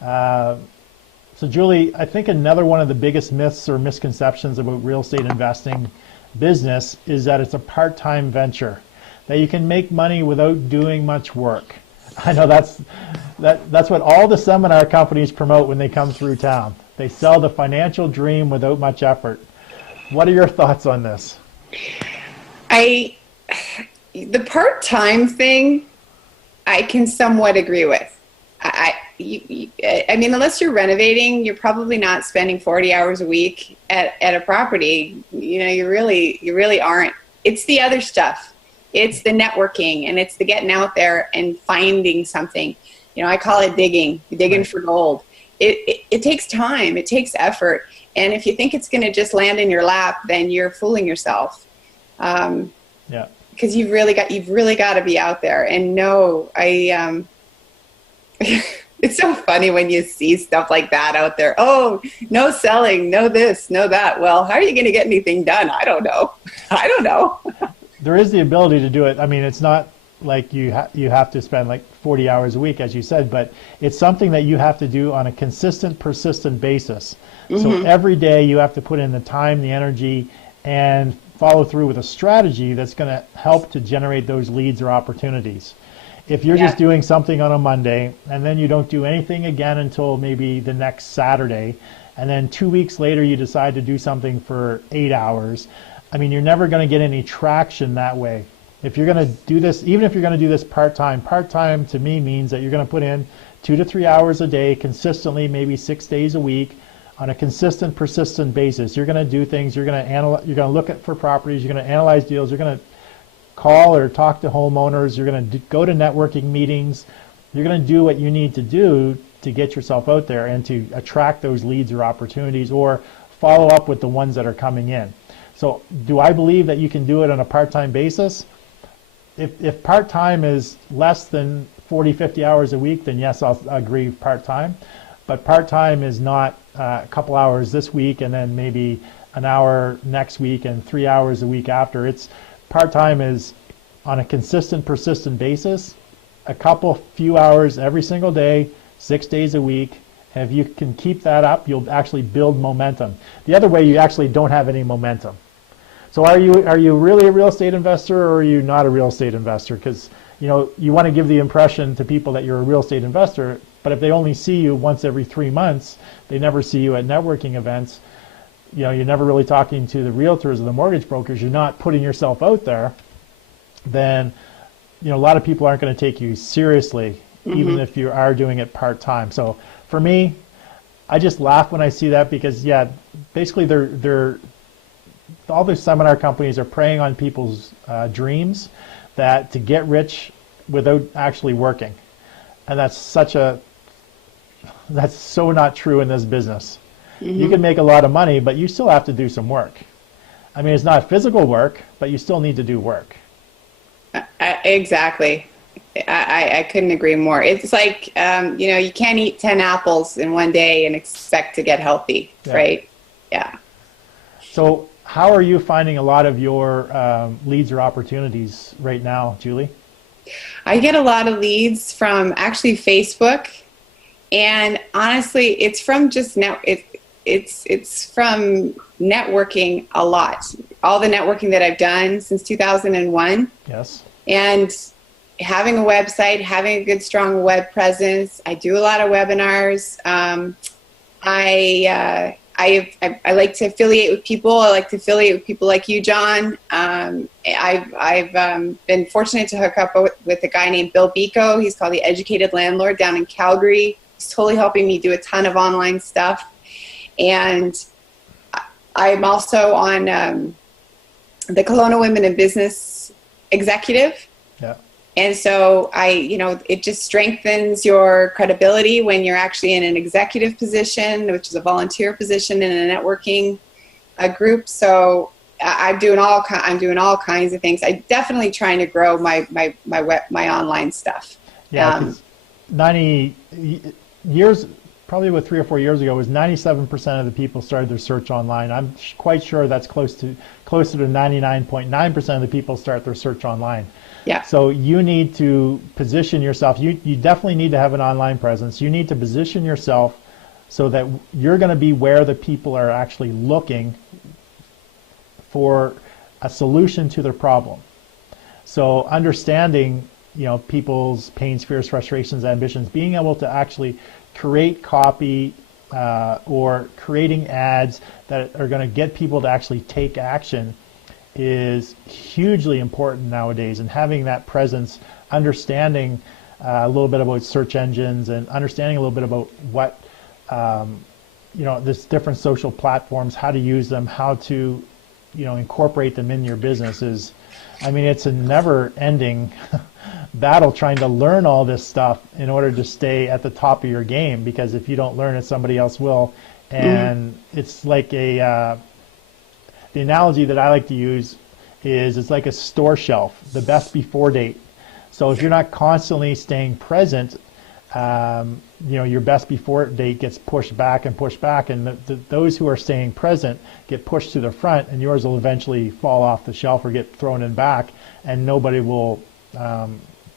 So Julie, I think another one of the biggest myths or misconceptions about real estate investing business is that it's a part-time venture, that you can make money without doing much work. I know that's what all the seminar companies promote when they come through town. They sell the financial dream without much effort. What are your thoughts on this? The part-time thing, I can somewhat agree with. I mean, unless you're renovating, you're probably not spending 40 hours a week at a property. You really aren't. It's the other stuff. It's the networking, and it's the getting out there and finding something. I call it digging. You're digging for gold. It takes time. It takes effort. And if you think it's going to just land in your lap, then you're fooling yourself. Yeah. Because you've really got to be out there. And no, it's so funny when you see stuff like that out there. Oh, no selling, no this, no that. Well, how are you going to get anything done? I don't know. There is the ability to do it. I mean, it's not like you have to spend like 40 hours a week, as you said, but it's something that you have to do on a consistent, persistent basis. Mm-hmm. So every day you have to put in the time, the energy, and follow through with a strategy that's going to help to generate those leads or opportunities. If you're just doing something on a Monday and then you don't do anything again until maybe the next Saturday, and then 2 weeks later you decide to do something for 8 hours, I mean, you're never going to get any traction that way. If you're going to do this, even if you're going to do this part-time to me means that you're going to put in 2 to 3 hours a day consistently, maybe 6 days a week, on a consistent, persistent basis. You're going to do things. You're going to look for properties. You're going to analyze deals. You're going to call or talk to homeowners. You're going to go to networking meetings. You're going to do what you need to do to get yourself out there and to attract those leads or opportunities, or follow up with the ones that are coming in. So do I believe that you can do it on a part-time basis? If part-time is less than 40, 50 hours a week, then yes, I'll agree part-time. But part-time is not a couple hours this week and then maybe an hour next week and 3 hours a week after. It's part-time is on a consistent, persistent basis, a few hours every single day, 6 days a week. And if you can keep that up, you'll actually build momentum. The other way, you actually don't have any momentum. So are you really a real estate investor, or are you not a real estate investor? Because you want to give the impression to people that you're a real estate investor, but if they only see you once every 3 months, they never see you at networking events, you're never really talking to the realtors or the mortgage brokers, you're not putting yourself out there, then a lot of people aren't going to take you seriously, even if you are doing it part-time. So for me, I just laugh when I see that, because basically they're all the seminar companies are preying on people's dreams, that to get rich without actually working. And that's so not true in this business. You can make a lot of money, but you still have to do some work. I mean, it's not physical work, but you still need to do work. Exactly. I couldn't agree more. It's like, you can't eat 10 apples in one day and expect to get healthy, right? Yeah. So how are you finding a lot of your leads or opportunities right now, Julie? I get a lot of leads from actually Facebook, and honestly, it's from just it's from networking a lot. All the networking that I've done since 2001. Yes. And having a website, having a good, strong web presence. I do a lot of webinars. I like to affiliate with people. I like to affiliate with people like you, John. I've been fortunate to hook up with a guy named Bill Bico. He's called the Educated Landlord down in Calgary. He's totally helping me do a ton of online stuff. And I'm also on the Kelowna Women in Business Executive. Yeah. And so it just strengthens your credibility when you're actually in an executive position, which is a volunteer position in a networking group. So I'm doing all kinds of things. I'm definitely trying to grow my online stuff. Yeah, 90 years probably about 3 or 4 years ago, was 97% of the people started their search online. I'm quite sure that's closer to 99.9% of the people start their search online. Yeah. So you need to position yourself. You definitely need to have an online presence. You need to position yourself so that you're going to be where the people are actually looking for a solution to their problem. So understanding, people's pains, fears, frustrations, ambitions, being able to actually create copy or creating ads that are going to get people to actually take action is hugely important nowadays. And having that presence, understanding a little bit about search engines and understanding a little bit about what, this different social platforms, how to use them, how to, incorporate them in your business is, it's a never-ending battle trying to learn all this stuff in order to stay at the top of your game, because if you don't learn it, somebody else will. And it's like the analogy that I like to use is it's like a store shelf, the best before date. So if you're not constantly staying present, your best before date gets pushed back, and those who are staying present get pushed to the front, and yours will eventually fall off the shelf or get thrown in back, and nobody will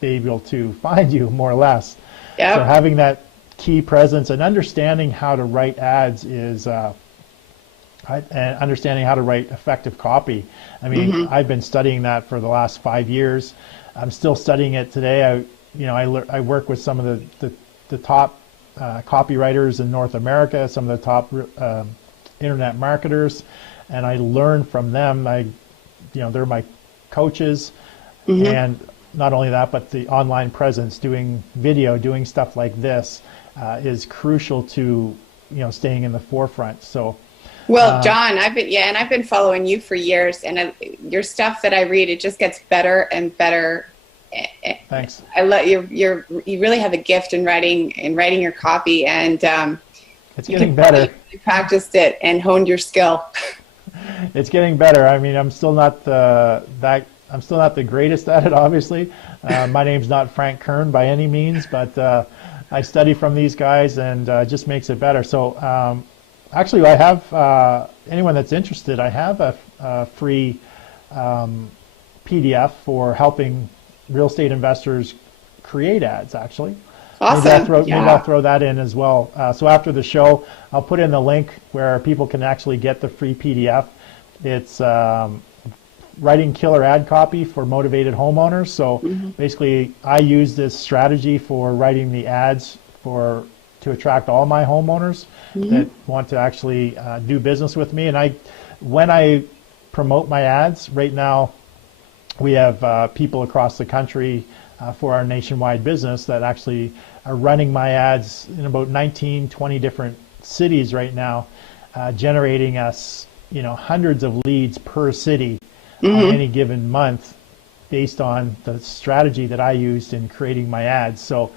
be able to find you, more or less. Yep. So having that key presence and understanding how to write ads is and understanding how to write effective copy. I've been studying that for the last 5 years. I'm still studying it today. I work with some of the top copywriters in North America, some of the top internet marketers, and I learn from them. They're my coaches, and not only that, but the online presence, doing video, doing stuff like this is crucial to staying in the forefront. So. Well, John, I've been following you for years, and your stuff that I read, it just gets better and better. Thanks. I love you really have a gift in writing your copy, and it's getting better. You practiced it and honed your skill. It's getting better. I'm still not the greatest at it, obviously. My name's not Frank Kern by any means, but I study from these guys, and it just makes it better. So actually, I have anyone that's interested, I have a free PDF for helping real estate investors create ads, actually. Awesome. Maybe I'll throw that in as well. So after the show, I'll put in the link where people can actually get the free PDF. It's writing killer ad copy for motivated homeowners. So basically, I use this strategy for writing the ads to attract all my homeowners that want to actually do business with me. And when I promote my ads, right now, we have people across the country for our nationwide business that actually are running my ads in about 19, 20 different cities right now, generating us, hundreds of leads per city on any given month based on the strategy that I used in creating my ads. So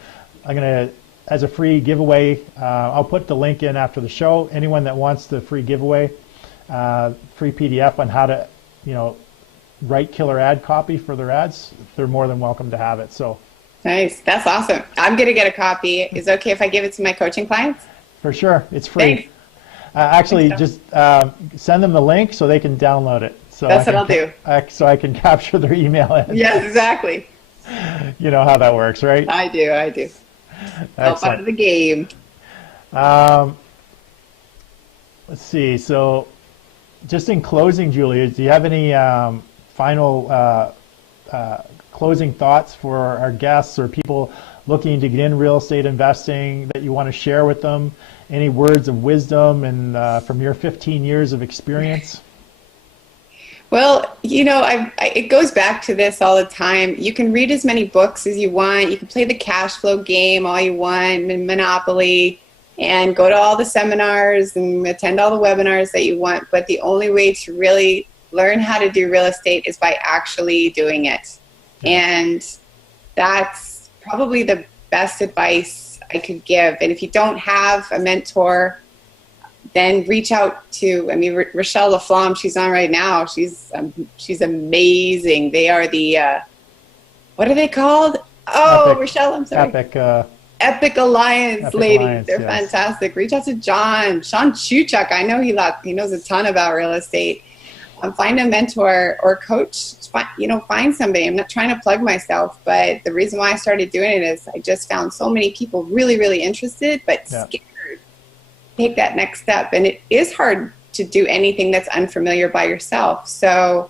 I'm going to, as a free giveaway, I'll put the link in after the show. Anyone that wants the free giveaway, free PDF on how to, write killer ad copy for their ads, they're more than welcome to have it. So nice. That's awesome. I'm going to get a copy. Is it okay if I give it to my coaching clients? For sure. It's free. Actually, just send them the link so they can download it. So that's what I'll do. So I can capture their email. Yes, exactly. You know how that works, right? I do. Help out of the game. Let's see. So just in closing, Julia, do you have any final closing thoughts for our guests or people looking to get in real estate investing that you want to share with them? Any words of wisdom and from your 15 years of experience? Well, it goes back to this all the time. You can read as many books as you want. You can play the cash flow game all you want, and Monopoly, and go to all the seminars and attend all the webinars that you want. But the only way to really learn how to do real estate is by actually doing it. And that's probably the best advice I could give. And if you don't have a mentor, then reach out to, Rochelle LaFlamme, she's on right now. She's amazing. They are the, what are they called? Oh, Epic. Rochelle, I'm sorry. Epic Alliance, Epic ladies. Alliance, They're yes. fantastic. Reach out to Sean Chuchuk. I know he knows a ton about real estate. Find a mentor or coach. Find somebody. I'm not trying to plug myself, but the reason why I started doing it is I just found so many people really, really interested, but scared to take that next step. And it is hard to do anything that's unfamiliar by yourself. So,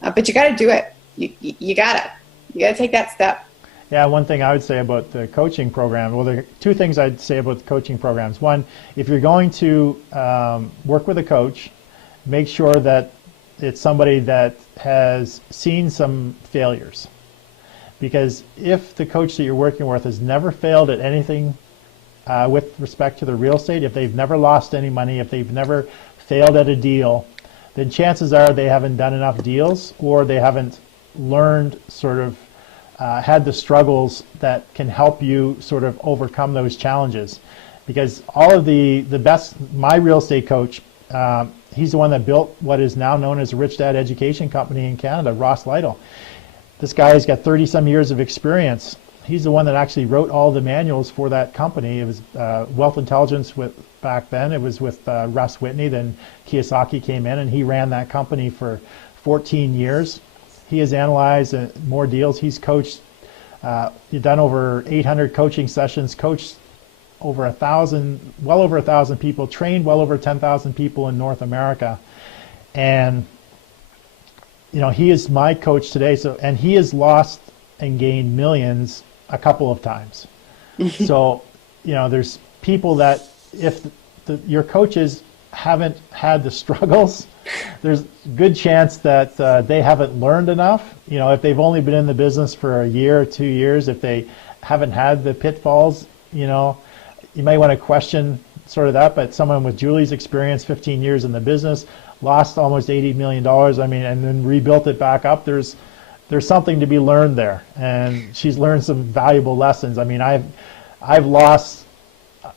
but you got to do it. You got to take that step. Yeah, one thing I would say about the coaching program, well, there are two things I'd say about the coaching programs. One, if you're going to work with a coach, make sure that it's somebody that has seen some failures. Because if the coach that you're working with has never failed at anything with respect to the real estate, if they've never lost any money, if they've never failed at a deal, then chances are they haven't done enough deals, or they haven't learned sort of had the struggles that can help you sort of overcome those challenges. Because all of the best, my real estate coach, he's the one that built what is now known as a Rich Dad Education Company in Canada, Ross Lytle. This guy has got 30 some years of experience. He's the one that actually wrote all the manuals for that company. It was Wealth Intelligence back then. It was with Russ Whitney. Then Kiyosaki came in and he ran that company for 14 years. He has analyzed more deals. He's coached, he's done over 800 coaching sessions, coached over 1,000, well over 1,000 people, trained well over 10,000 people in North America. And, he is my coach today. So, and he has lost and gained millions a couple of times. So, there's people that if your coaches haven't had the struggles, there's a good chance that they haven't learned enough. If they've only been in the business for a year or 2 years, if they haven't had the pitfalls, you may want to question sort of that. But someone with Julie's experience, 15 years in the business, lost almost $80 million, and then rebuilt it back up. There's something to be learned there, and she's learned some valuable lessons.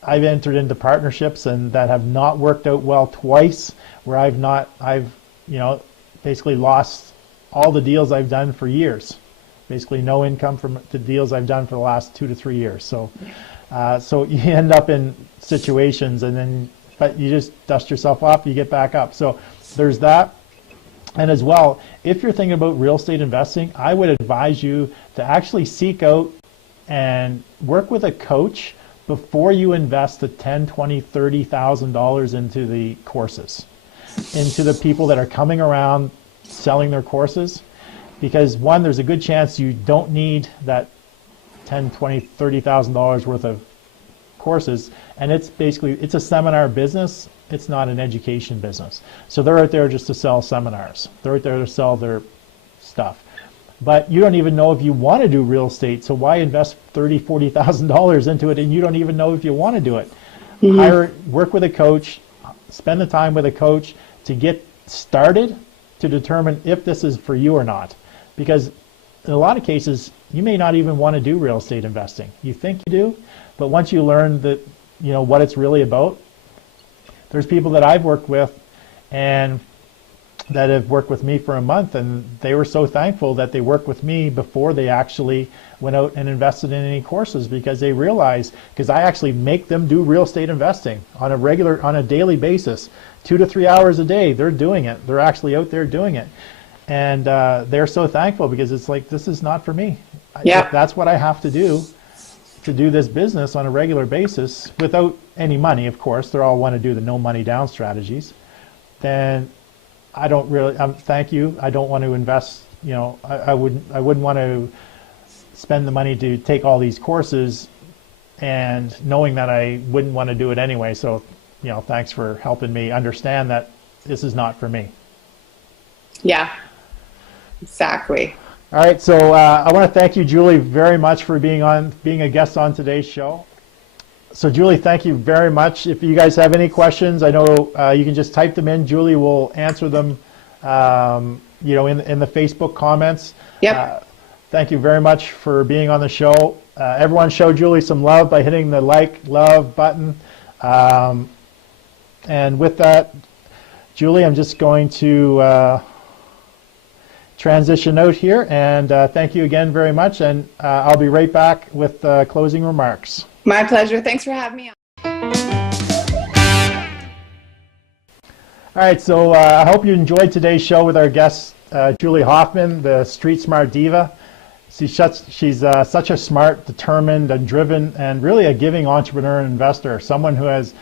I've entered into partnerships and that have not worked out well twice, where I've basically lost all the deals I've done for years, basically no income from the deals I've done for the last 2 to 3 years. So you end up in situations, but you just dust yourself off, you get back up. So there's that. And as well, if you're thinking about real estate investing, I would advise you to actually seek out and work with a coach before you invest the $10,000, $20,000, $30,000 into the courses, into the people that are coming around selling their courses. Because one, there's a good chance you don't need that $10,000, $20,000, $30,000 worth of courses, and it's a seminar business. It's not an education business. So they're out there just to sell seminars. They're out there to sell their stuff. But you don't even know if you want to do real estate, so why invest $30,000, $40,000 into it and you don't even know if you want to do it? Work with a coach, spend the time with a coach to get started to determine if this is for you or not. Because in a lot of cases, you may not even want to do real estate investing. You think you do, but once you learn that, what it's really about, there's people that I've worked with and that have worked with me for a month, and they were so thankful that they worked with me before they actually went out and invested in any courses, because they realized, because I actually make them do real estate investing on a daily basis, 2 to 3 hours a day. They're doing it. They're actually out there doing it. And they're so thankful, because it's like, this is not for me. Yeah. That's what I have to do this business on a regular basis without any money, of course. They all want to do the no money down strategies. Then I don't really, thank you. I don't want to invest, I wouldn't want to spend the money to take all these courses and knowing that I wouldn't want to do it anyway. So, thanks for helping me understand that this is not for me. Yeah, exactly. All right, so I want to thank you, Julie, very much for being a guest on today's show. So, Julie, thank you very much. If you guys have any questions, I know you can just type them in. Julie will answer them, in the Facebook comments. Yep. Thank you very much for being on the show. Everyone, show Julie some love by hitting the love button. And with that, Julie, I'm just going to transition out here, and thank you again very much, and I'll be right back with closing remarks. My pleasure. Thanks for having me on. All right, so I hope you enjoyed today's show with our guest, Julie Hoffman, the Street Smart Diva. She's such a smart, determined, and driven, and really a giving entrepreneur and investor, someone who has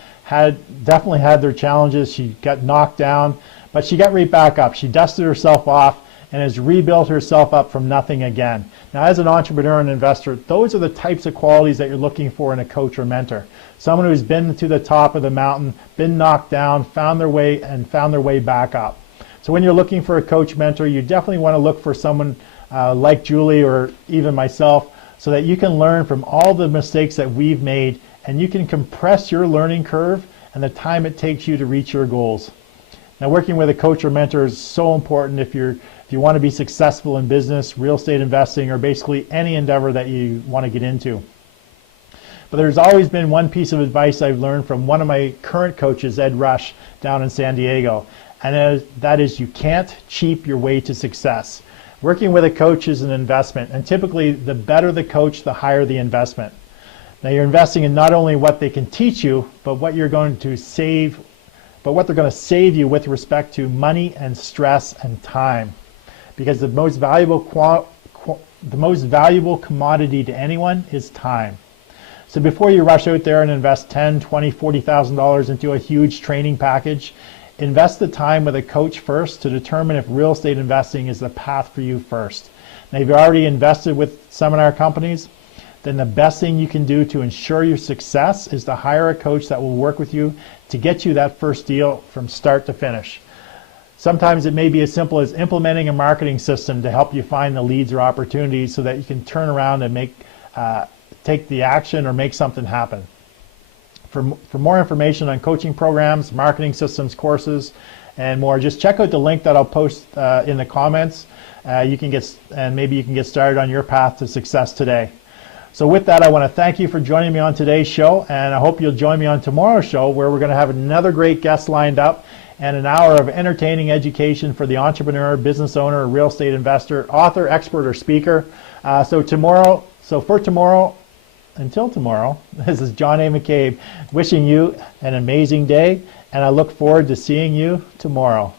definitely had their challenges. She got knocked down, but she got right back up. She dusted herself off and has rebuilt herself up from nothing again. Now, as an entrepreneur and investor, those are the types of qualities that you're looking for in a coach or mentor. Someone who's been to the top of the mountain, been knocked down, found their way back up. So when you're looking for a coach mentor, you definitely want to look for someone like Julie or even myself, so that you can learn from all the mistakes that we've made, and you can compress your learning curve and the time it takes you to reach your goals. Now, working with a coach or mentor is so important if you want to be successful in business, real estate investing, or basically any endeavor that you want to get into. But there's always been one piece of advice I've learned from one of my current coaches, Ed Rush, down in San Diego, and that is you can't cheap your way to success. Working with a coach is an investment, and typically the better the coach, the higher the investment. Now, you're investing in not only what they can teach you, but what they're going to save you with respect to money and stress and time. Because the most valuable commodity to anyone is time. So before you rush out there and invest $10,000, $20,000, $40,000 into a huge training package, invest the time with a coach first to determine if real estate investing is the path for you first. Now, if you've already invested with seminar companies, then the best thing you can do to ensure your success is to hire a coach that will work with you to get you that first deal from start to finish. Sometimes it may be as simple as implementing a marketing system to help you find the leads or opportunities so that you can turn around and take the action or make something happen. For more information on coaching programs, marketing systems, courses, and more, just check out the link that I'll post in the comments. Maybe you can get started on your path to success today. So with that, I want to thank you for joining me on today's show, and I hope you'll join me on tomorrow's show, where we're going to have another great guest lined up and an hour of entertaining education for the entrepreneur, business owner, real estate investor, author, expert, or speaker. Until tomorrow, this is John A. McCabe wishing you an amazing day, and I look forward to seeing you tomorrow.